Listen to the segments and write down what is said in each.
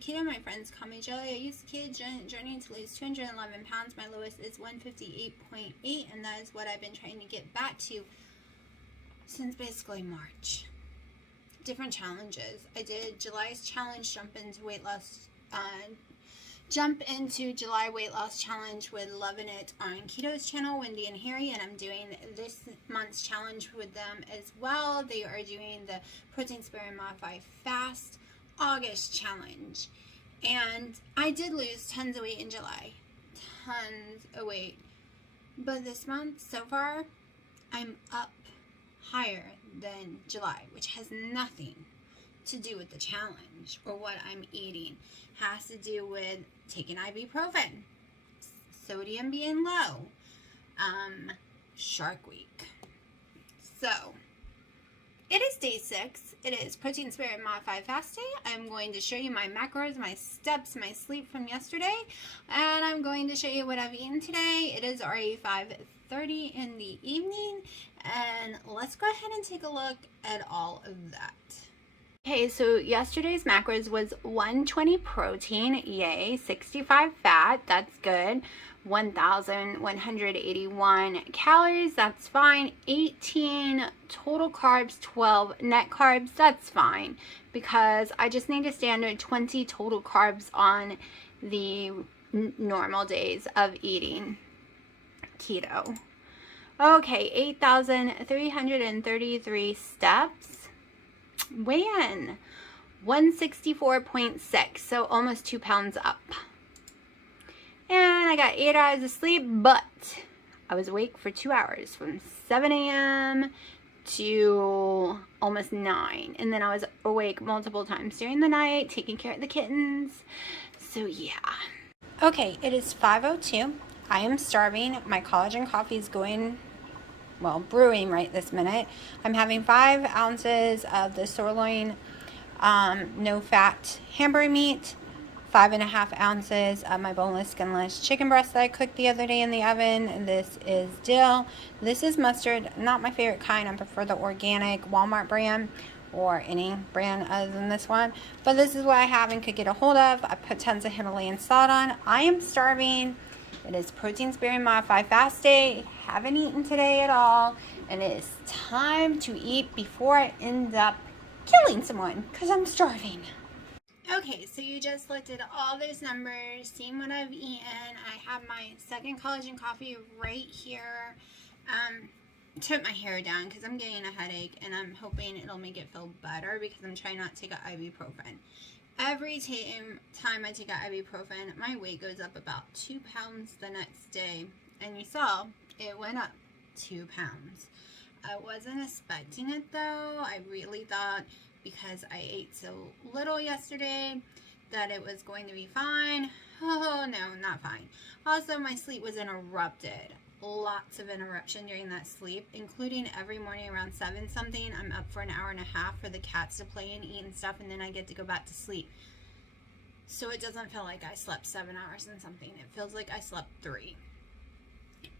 Keto. My friends call me Jelly. I used the keto journey to lose 211 pounds. My lowest is 158.8, and that is what I've been trying to get back to since basically March. Different challenges. I did July's challenge, jump into July weight loss challenge with Loving It on Keto's channel, Wendy and Harry, and I'm doing this month's challenge with them as well. They are doing the protein sparing modified fast August challenge, and I did lose tons of weight in July, tons of weight, but this month so far I'm up higher than July, which has nothing to do with the challenge or what I'm eating. Has to do with taking ibuprofen, sodium being low, Shark Week. So it is day 6. It is protein sparing modified fast day. I'm going to show you my macros, my steps, my sleep from yesterday, and I'm going to show you what I've eaten today. It is already 5:30 in the evening, and let's go ahead and take a look at all of that. Okay, so yesterday's macros was 120 protein, yay, 65 fat, that's good, 1,181 calories, that's fine, 18 total carbs, 12 net carbs, that's fine, because I just need to standard 20 total carbs on the normal days of eating keto. Okay, 8,333 steps. Weigh-in 164.6, so almost 2 pounds up. And I got 8 hours of sleep, but I was awake for 2 hours from 7 a.m. to almost 9. And then I was awake multiple times during the night, taking care of the kittens. So yeah. Okay, it is 5:02. I am starving. My collagen coffee is brewing right this minute. I'm having 5 ounces of the sirloin no fat hamburger meat, 5.5 ounces of my boneless skinless chicken breast that I cooked the other day in the oven. This is dill. This is mustard, not my favorite kind. I prefer the organic Walmart brand or any brand other than this one, but this is what I have and could get a hold of. I put tons of Himalayan salt on. I am starving. It is protein sparing modified fast day. Haven't eaten today at all, and it is time to eat before I end up killing someone because I'm starving. Okay, so you just looked at all those numbers, seen what I've eaten. I have my second collagen coffee right here. Took my hair down because I'm getting a headache, and I'm hoping it'll make it feel better because I'm trying not to take ibuprofen. Every time I take an ibuprofen, my weight goes up about 2 pounds the next day. And you saw it went up 2 pounds. I wasn't expecting it though. I really thought because I ate so little yesterday that it was going to be fine. Oh no, not fine. Also, my sleep was interrupted. Lots of interruption during that sleep, including every morning around 7 something. I'm up for an hour and a half for the cats to play and eat and stuff, and then I get to go back to sleep. So it doesn't feel like I slept 7 hours and something. It feels like I slept 3.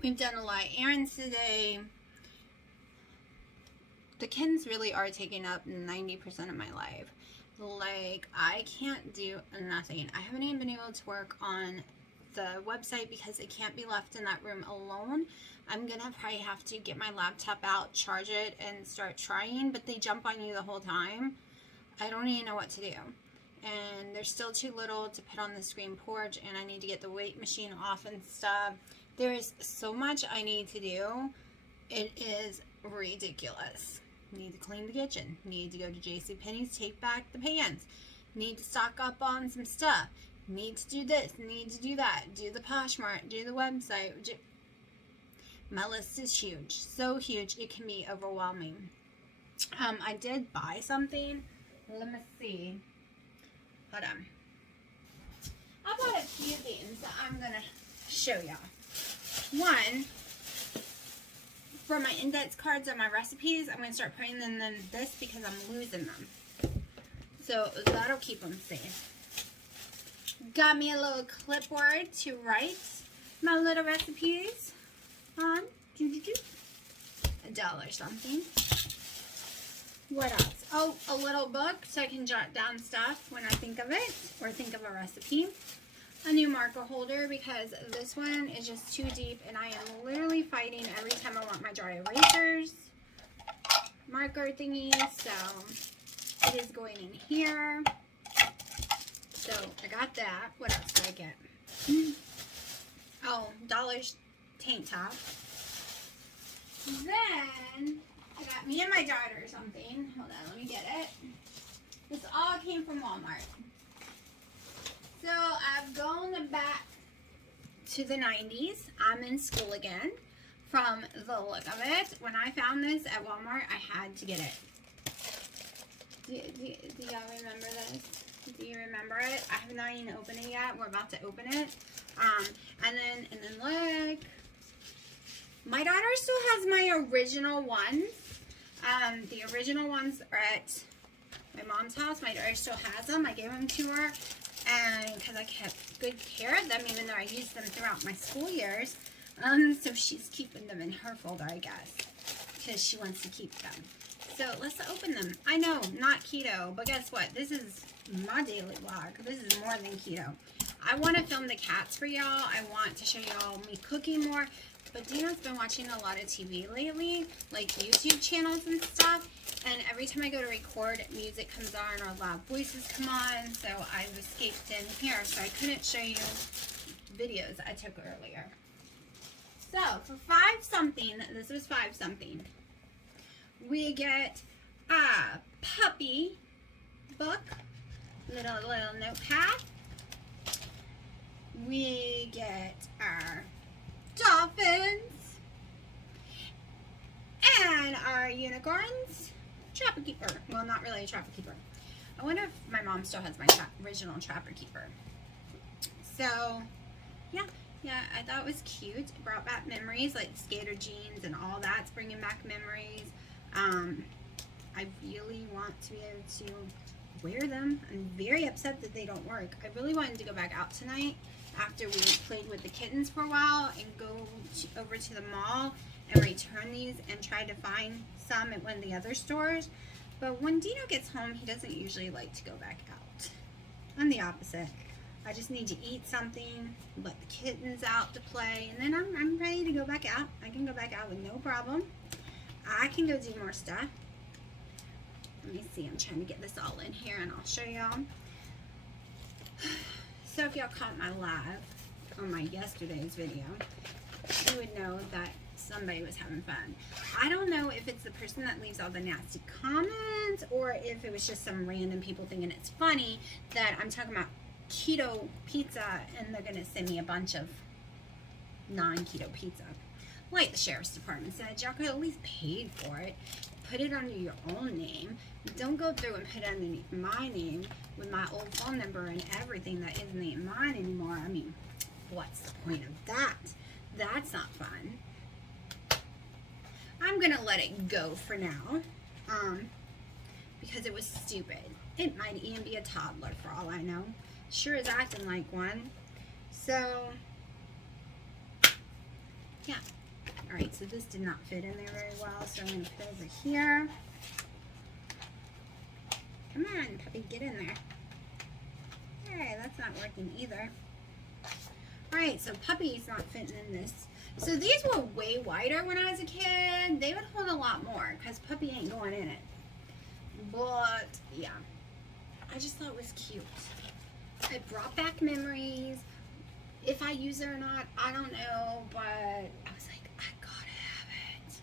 We've done a lot of errands today. The kittens really are taking up 90% of my life. Like, I can't do nothing. I haven't even been able to work on the website because it can't be left in that room alone. I'm gonna probably have to get my laptop out, charge it, and start trying, but they jump on you the whole time. I don't even know what to do. And they're still too little to put on the screen porch, and I need to get the weight machine off and stuff. There's so much I need to do. It is ridiculous. Need to clean the kitchen. Need to go to JCPenney's, take back the pans. Need to stock up on some stuff. Need to do this, need to do that, do the Poshmark, do the website. My list is huge, so huge it can be overwhelming. I did buy something. Let me see. Hold on. I bought a few things that I'm gonna show y'all. One, for my index cards on my recipes, I'm gonna start putting them in this because I'm losing them. So that'll keep them safe. Got me a little clipboard to write my little recipes on. $1 something. What else? Oh, a little book so I can jot down stuff when I think of it or think of a recipe. A new marker holder because this one is just too deep and I am literally fighting every time I want my dry erasers. Marker thingies, so it is going in here. So I got that. What else did I get? Oh, Dollar's tank top. Then I got me and my daughter something. Hold on, let me get it. This all came from Walmart. So I've gone back to the 90s. I'm in school again. From the look of it, when I found this at Walmart, I had to get it. Do y'all remember this? Do you remember it? I have not even opened it yet. We're about to open it. And then look. My daughter still has my original ones. The original ones are at my mom's house. My daughter still has them. I gave them to her, and because I kept good care of them, even though I used them throughout my school years. So she's keeping them in her folder, I guess, because she wants to keep them. So let's open them. I know, not keto, but guess what? This is my daily vlog. This is more than keto. I want to film the cats for y'all. I want to show y'all me cooking more. But Dina's been watching a lot of TV lately, like YouTube channels and stuff. And every time I go to record, music comes on or loud voices come on. So I've escaped in here, so I couldn't show you videos I took earlier. So for 5 something, this was 5 something, we get a puppy book, little notepad. We get our dolphins and our unicorns. Trapper Keeper. Well, not really a Trapper Keeper. I wonder if my mom still has my original Trapper Keeper. So, yeah, I thought it was cute. It brought back memories, like skater jeans and all that's bringing back memories. I really want to be able to wear them. I'm very upset that they don't work. I really wanted to go back out tonight after we played with the kittens for a while and go over to the mall and return these and try to find some at one of the other stores. But when Dino gets home, he doesn't usually like to go back out. I'm the opposite. I just need to eat something, let the kittens out to play, and then I'm ready to go back out. I can go back out with no problem. I can go do more stuff. Let me see. I'm trying to get this all in here, and I'll show y'all. So if y'all caught my live on my yesterday's video, you would know that somebody was having fun. I don't know if it's the person that leaves all the nasty comments or if it was just some random people thinking it's funny that I'm talking about keto pizza and they're going to send me a bunch of non-keto pizza. Like the sheriff's department said, y'all could at least paid for it. Put it under your own name. Don't go through and put it underneath my name with my old phone number and everything that isn't mine anymore. I mean, what's the point of that? That's not fun. I'm going to let it go for now because it was stupid. It might even be a toddler for all I know. Sure is acting like one. So, yeah. Alright, so this did not fit in there very well, so I'm going to put it over here. Come on, puppy, get in there. Hey, that's not working either. Alright, so puppy's not fitting in this. So these were way wider when I was a kid. They would hold a lot more because puppy ain't going in it. But, yeah. I just thought it was cute. It brought back memories. If I use it or not, I don't know, but I was like, I gotta have it.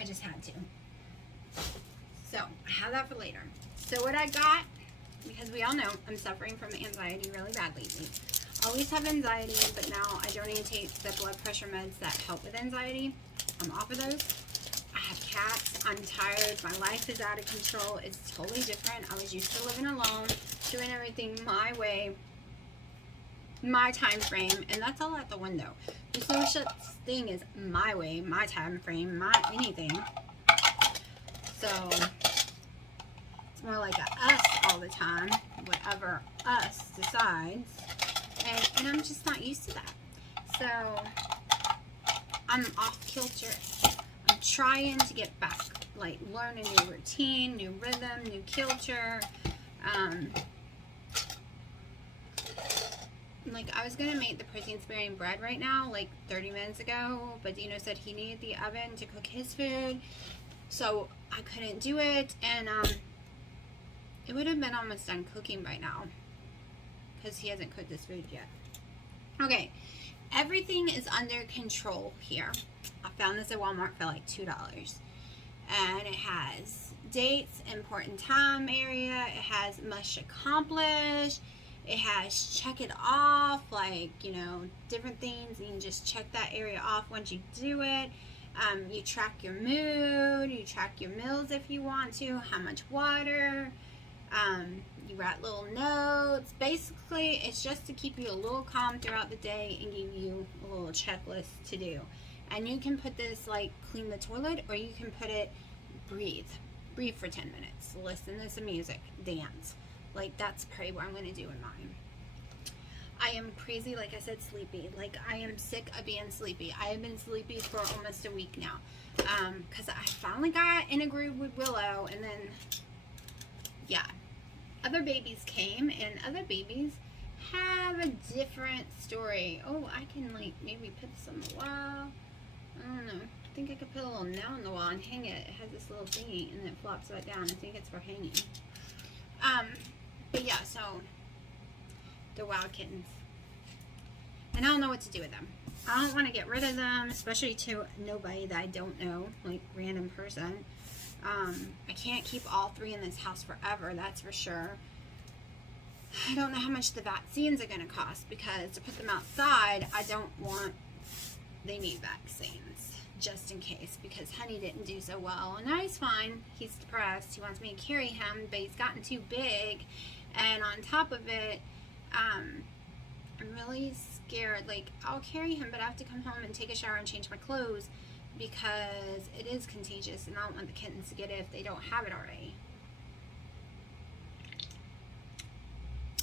I just had to. So, I have that for later. So what I got, because we all know I'm suffering from anxiety really bad lately. I always have anxiety, but now I don't even take the blood pressure meds that help with anxiety. I'm off of those. I have cats. I'm tired. My life is out of control. It's totally different. I was used to living alone, doing everything my way, my time frame, and that's all out the window. There's no such thing as my way, my time frame, my anything. So it's more like a us all the time, whatever us decides, and I'm just not used to that. So I'm off kilter. I'm trying to get back like learn a new routine, new rhythm, new culture. Like I was gonna make the protein sparing bread right now, like 30 minutes ago, but Dino said he needed the oven to cook his food, so I couldn't do it, and it would have been almost done cooking by now because he hasn't cooked his food yet. Okay, everything is under control here. I found this at Walmart for like $2, and it has dates, important time area, it has must accomplish, it has check it off, like, you know, different things. You can just check that area off once you do it. You track your mood, you track your meals if you want to, how much water, you write little notes. Basically, it's just to keep you a little calm throughout the day and give you a little checklist to do. And you can put this like clean the toilet, or you can put it breathe for 10 minutes, listen to some music, dance. Like that's probably what I'm going to do in mine. I am crazy, like I said, sleepy. Like I am sick of being sleepy. I have been sleepy for almost a week now, because I finally got in a groove with Willow, and then yeah, other babies came, and other babies have a different story. Oh, I can like maybe put some on the wall. I don't know. I think I could put a little nail on the wall and hang it. It has this little thingy, and it flops right down. I think it's for hanging. But yeah, so they're wild kittens, and I don't know what to do with them. I don't want to get rid of them, especially to nobody that I don't know, like random person. I can't keep all three in this house forever, that's for sure. I don't know how much the vaccines are going to cost, because to put them outside, I don't want, they need vaccines just in case, because Honey didn't do so well, and now he's fine. He's depressed. He wants me to carry him, but he's gotten too big, and on top of it, I'm really scared. Like, I'll carry him, but I have to come home and take a shower and change my clothes, because it is contagious, and I don't want the kittens to get it if they don't have it already.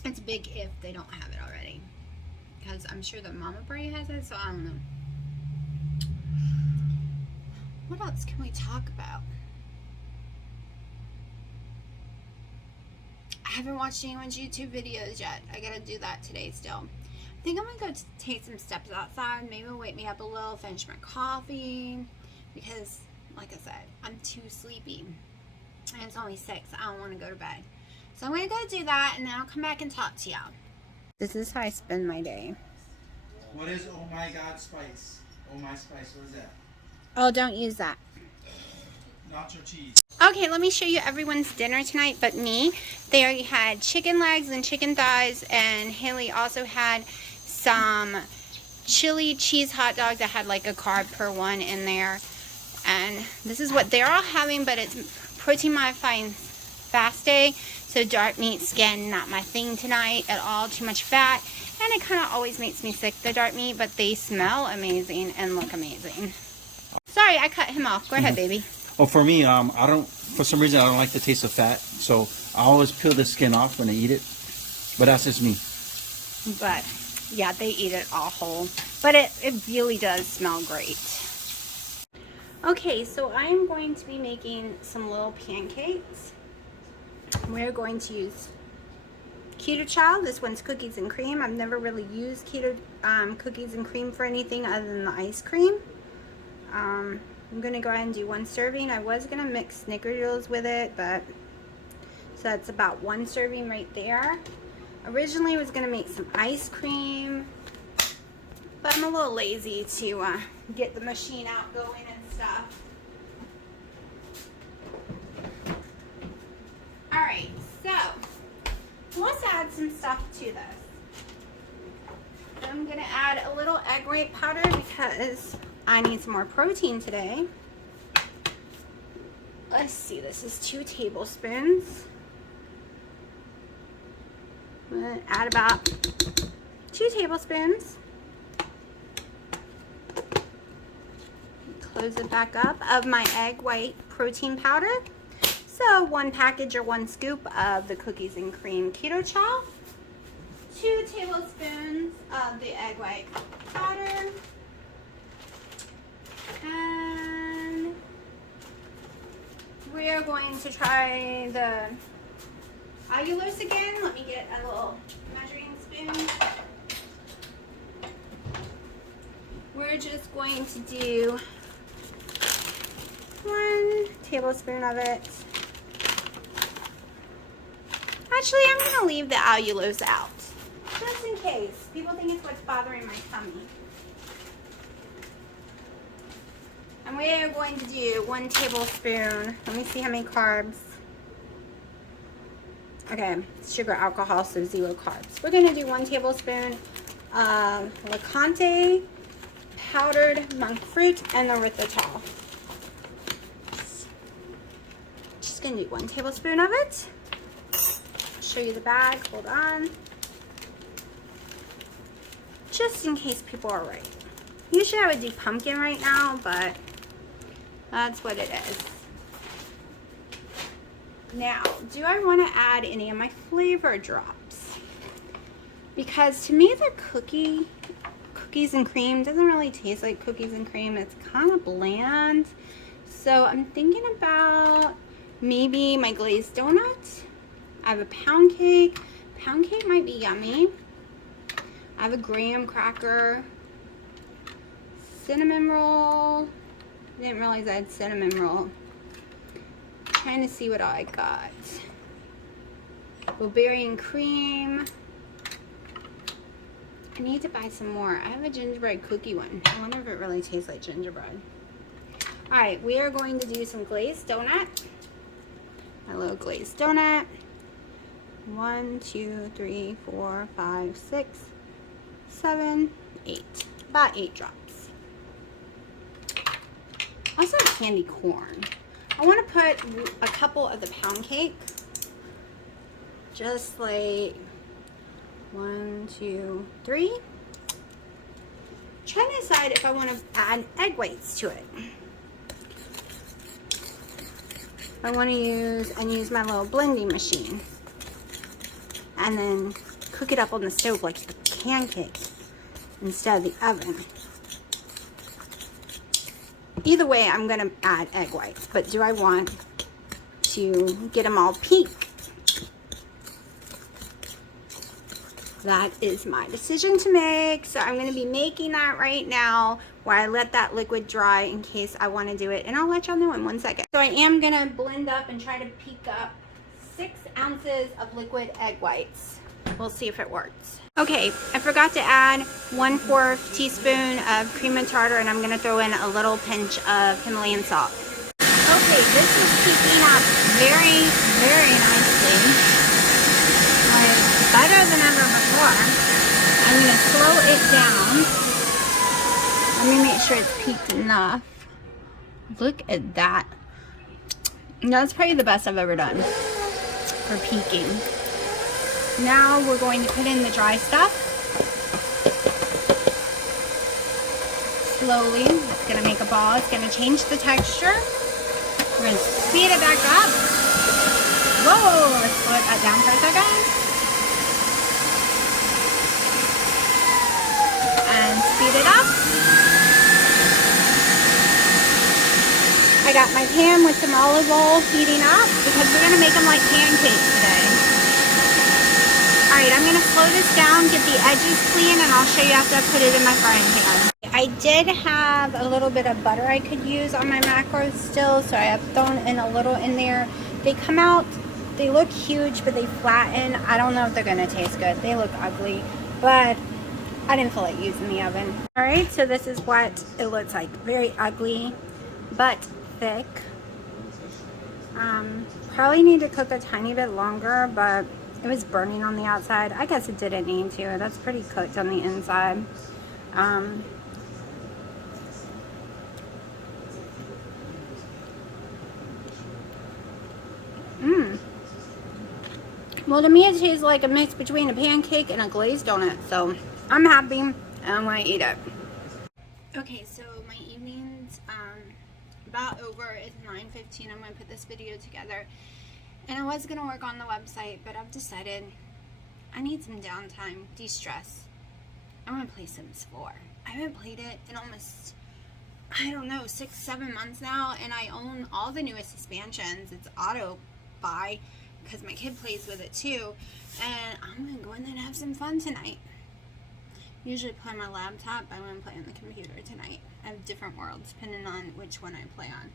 It's a big if they don't have it already, because I'm sure the mama probably has it, so I don't know. What else can we talk about? I haven't watched anyone's YouTube videos yet. I gotta do that today still. I think I'm gonna go take some steps outside. Maybe it'll wake me up a little, finish my coffee, because like I said, I'm too sleepy. And it's only 6. I don't want to go to bed. So I'm gonna go do that, and then I'll come back and talk to y'all. This is how I spend my day. What is Oh My God Spice? Oh My Spice, what is that? Oh, don't use that. Nacho cheese. Okay, let me show you everyone's dinner tonight but me. They already had chicken legs and chicken thighs, and Haley also had some chili cheese hot dogs that had like a carb per one in there. And this is what they're all having, but it's protein modifying fast day, so dark meat skin not my thing tonight at all. Too much fat, and it kind of always makes me sick, the dark meat, but they smell amazing and look amazing. Sorry, I cut him off. Go ahead, baby. Oh, for me, for some reason, I don't like the taste of fat, so I always peel the skin off when I eat it, but that's just me. But yeah, they eat it all whole, but it really does smell great. Okay, so I'm going to be making some little pancakes. We're going to use Keto Chow. This one's cookies and cream. I've never really used keto cookies and cream for anything other than the ice cream. I'm going to go ahead and do 1 serving. I was going to mix snickerdoodles with it, but so that's about 1 serving right there. Originally I was going to make some ice cream, but I'm a little lazy to get the machine out going and stuff. Alright, so let's add some stuff to this. I'm going to add a little egg white powder because I need some more protein today. Let's see, this is 2 tablespoons. I'm going to add about 2 tablespoons. Close it back up of my egg white protein powder. So 1 package or 1 scoop of the cookies and cream Keto Chow. 2 tablespoons of the egg white powder. And are going to try the allulose again. Let me get a little measuring spoon. We're just going to do 1 tablespoon of it. Actually, I'm going to leave the allulose out, just in case. People think it's what's bothering my tummy. And we are going to do 1 tablespoon. Let me see how many carbs. Okay, sugar, alcohol, so 0 carbs. We're going to do 1 tablespoon of Leconte, powdered monk fruit, and erythritol. Just going to do 1 tablespoon of it. I'll show you the bag. Hold on. Just in case people are right. Usually I would do pumpkin right now, but that's what it is. Now, do I want to add any of my flavor drops? Because to me the cookies and cream doesn't really taste like cookies and cream. It's kind of bland. So I'm thinking about maybe my glazed donut. I have a pound cake. Pound cake might be yummy. I have a graham cracker. Cinnamon roll. I didn't realize I had cinnamon roll. Trying to see what all I got. Blueberry and cream. I need to buy some more. I have a gingerbread cookie one. I wonder if it really tastes like gingerbread. Alright, we are going to do some glazed donut. My little glazed donut. 1, 2, 3, 4, 5, 6, 7, 8. About 8 drops. Also candy corn. I want to put a couple of the pound cake. Just like 1, 2, 3. Trying to decide if I want to add egg whites to it. I want to use my little blending machine. And then cook it up on the stove like the pancakes instead of the oven. Either way, I'm going to add egg whites, but do I want to get them all pink? That is my decision to make, so I'm going to be making that right now while I let that liquid dry in case I want to do it, and I'll let y'all know in 1 second. So I am going to blend up and try to peak up 6 ounces of liquid egg whites. We'll see if it works. Okay, I forgot to add 1/4 teaspoon of cream and tartar, and I'm going to throw in a little pinch of Himalayan salt. Okay, this is peaking up very, very nicely. Like, better than ever before. I'm going to slow it down. Let me make sure it's peaked enough. Look at that. That's probably the best I've ever done for peaking. Now we're going to put in the dry stuff. Slowly. It's going to make a ball. It's going to change the texture. We're going to speed it back up. Whoa! Let's slow that down for a second. And speed it up. I got my pan with some olive oil heating up because we're going to make them like pancakes today. Alright, I'm going to slow this down, get the edges clean, and I'll show you after I put it in my frying pan. I did have a little bit of butter I could use on my macros still, so I have thrown in a little in there. They come out, they look huge, but they flatten. I don't know if they're going to taste good. They look ugly, but I didn't feel like using the oven. Alright, so this is what it looks like. Very ugly, but thick. Probably need to cook a tiny bit longer, but it was burning on the outside. I guess it didn't need to. That's pretty cooked on the inside. Well, to me it tastes like a mix between a pancake and a glazed donut. So I'm happy and I'm going to eat it. Okay, so my evening's about over. It's 9:15. I'm going to put this video together. And I was going to work on the website, but I've decided I need some downtime, de-stress. I'm going to play Sims 4. I haven't played it in almost I don't know, 6-7 months now, and I own all the newest expansions. It's auto buy because my kid plays with it too, and I'm gonna go in there and have some fun tonight. Usually play on my laptop, but I'm gonna play on the computer tonight. I have different worlds depending on which one I play on.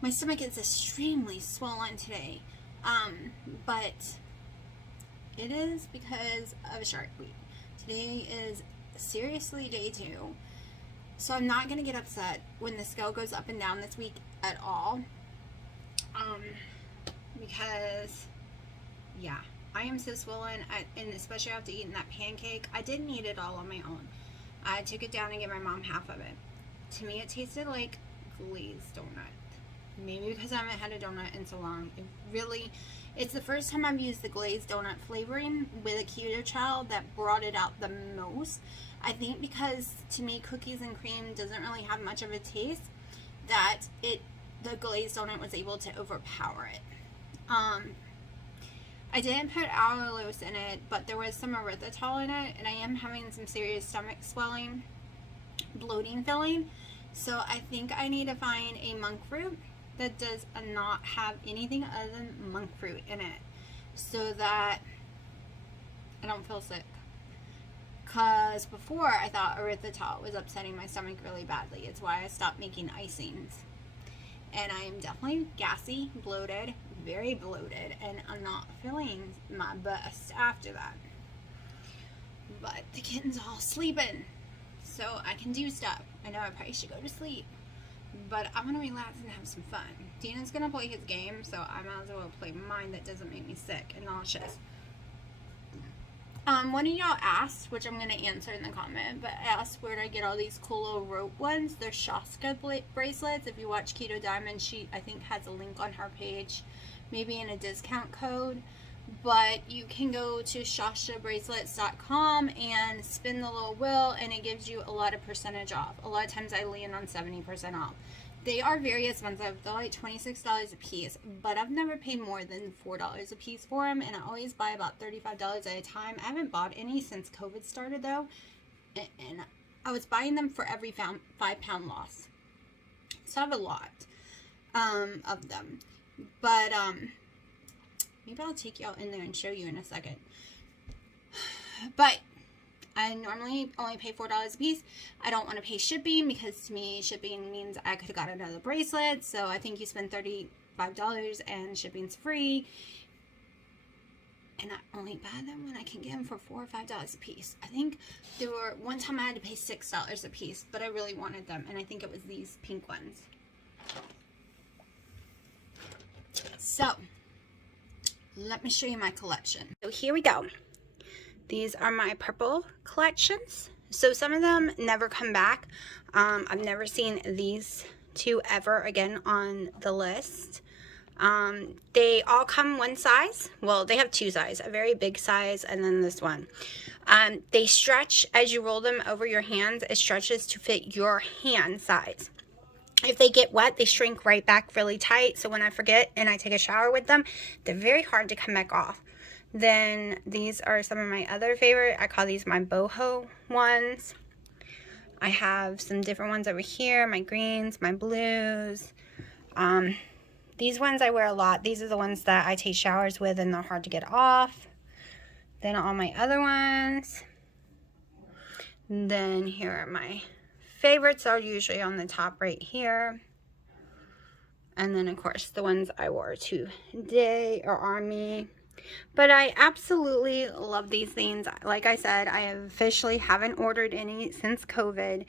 My stomach is extremely swollen today, but it is because of Shark Week. Today is seriously day 2. So I'm not going to get upset when the scale goes up and down this week at all. Because, yeah, I am so swollen, and especially after eating that pancake. I didn't eat it all on my own. I took it down and gave my mom half of it. To me, it tasted like glazed donut. Maybe because I haven't had a donut in so long. It's the first time I've used the glazed donut flavoring with a keto child that brought it out the most. I think because to me cookies and cream doesn't really have much of a taste, that the glazed donut was able to overpower it. I didn't put allulose in it, but there was some erythritol in it, and I am having some serious stomach swelling, bloating feeling. So I think I need to find a monk fruit that does not have anything other than monk fruit in it, so that I don't feel sick. Because before I thought erythritol was upsetting my stomach really badly. It's why I stopped making icings. And I am definitely gassy, bloated, very bloated, and I'm not feeling my best after that. But the kitten's all sleeping, so I can do stuff. I know I probably should go to sleep, but I'm going to relax and have some fun. Dina's going to play his game, so I might as well play mine that doesn't make me sick and nauseous. One of y'all asked, which I'm going to answer in the comment, but asked where did I get all these cool little rope ones. They're Shaska bracelets. If you watch Keto Diamond, she, I think, has a link on her page, maybe in a discount code. But you can go to shashabracelets.com and spin the little wheel, and it gives you a lot of percentage off. A lot of times I land on 70% off. They are very expensive. They're like $26 a piece, but I've never paid more than $4 a piece for them, and I always buy about $35 at a time. I haven't bought any since COVID started, though, and I was buying them for every 5-pound loss. So I have a lot of them, but maybe I'll take y'all in there and show you in a second. But I normally only pay $4 a piece. I don't want to pay shipping because to me shipping means I could have got another bracelet. So I think you spend $35 and shipping's free. And I only buy them when I can get them for $4 or $5 a piece. I think there were one time I had to pay $6 a piece, but I really wanted them, and I think it was these pink ones. So let me show you my collection. So here we go. These are my purple collections. So some of them never come back. I've never seen these two ever again on the list. They all come one size. Well, they have two sizes, a very big size and then this one. They stretch as you roll them over your hands. It stretches to fit your hand size. If they get wet, they shrink right back really tight. So when I forget and I take a shower with them, they're very hard to come back off. Then these are some of my other favorite. I call these my boho ones. I have some different ones over here, my greens, my blues. These ones I wear a lot. These are the ones that I take showers with and they're hard to get off. Then all my other ones. And then here are my favorites, are usually on the top right here. And then of course the ones I wore today are on me. But I absolutely love these things. Like I said, I officially haven't ordered any since COVID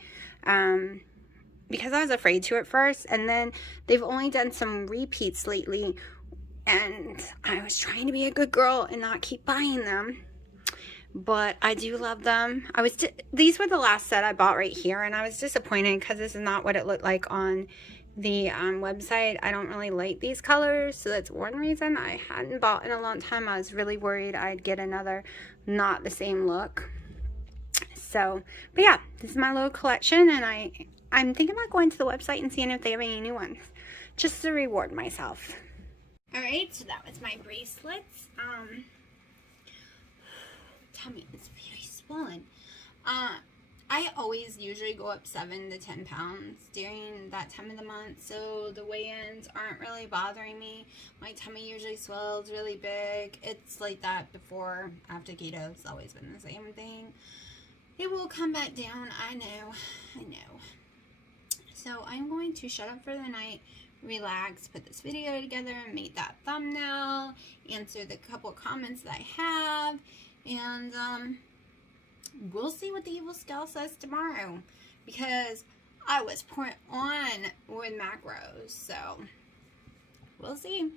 because I was afraid to at first, and then they've only done some repeats lately, and I was trying to be a good girl and not keep buying them. But I do love them. These were the last set I bought right here, and I was disappointed because this is not what it looked like on the website. I don't really like these colors, so that's one reason I hadn't bought in a long time. I was really worried I'd get another not the same look. So, but yeah, this is my little collection, and I'm thinking about going to the website and seeing if they have any new ones, just to reward myself. Alright, so that was my bracelets. Tummy is very swollen. I always usually go up 7 to 10 pounds during that time of the month, so the weigh-ins aren't really bothering me. My tummy usually swells really big. It's like that before, after keto. It's always been the same thing. It will come back down. I know. So I'm going to shut up for the night, relax, put this video together, make that thumbnail, answer the couple comments that I have, and we'll see what the evil scale says tomorrow, because I was put on with macros, so we'll see.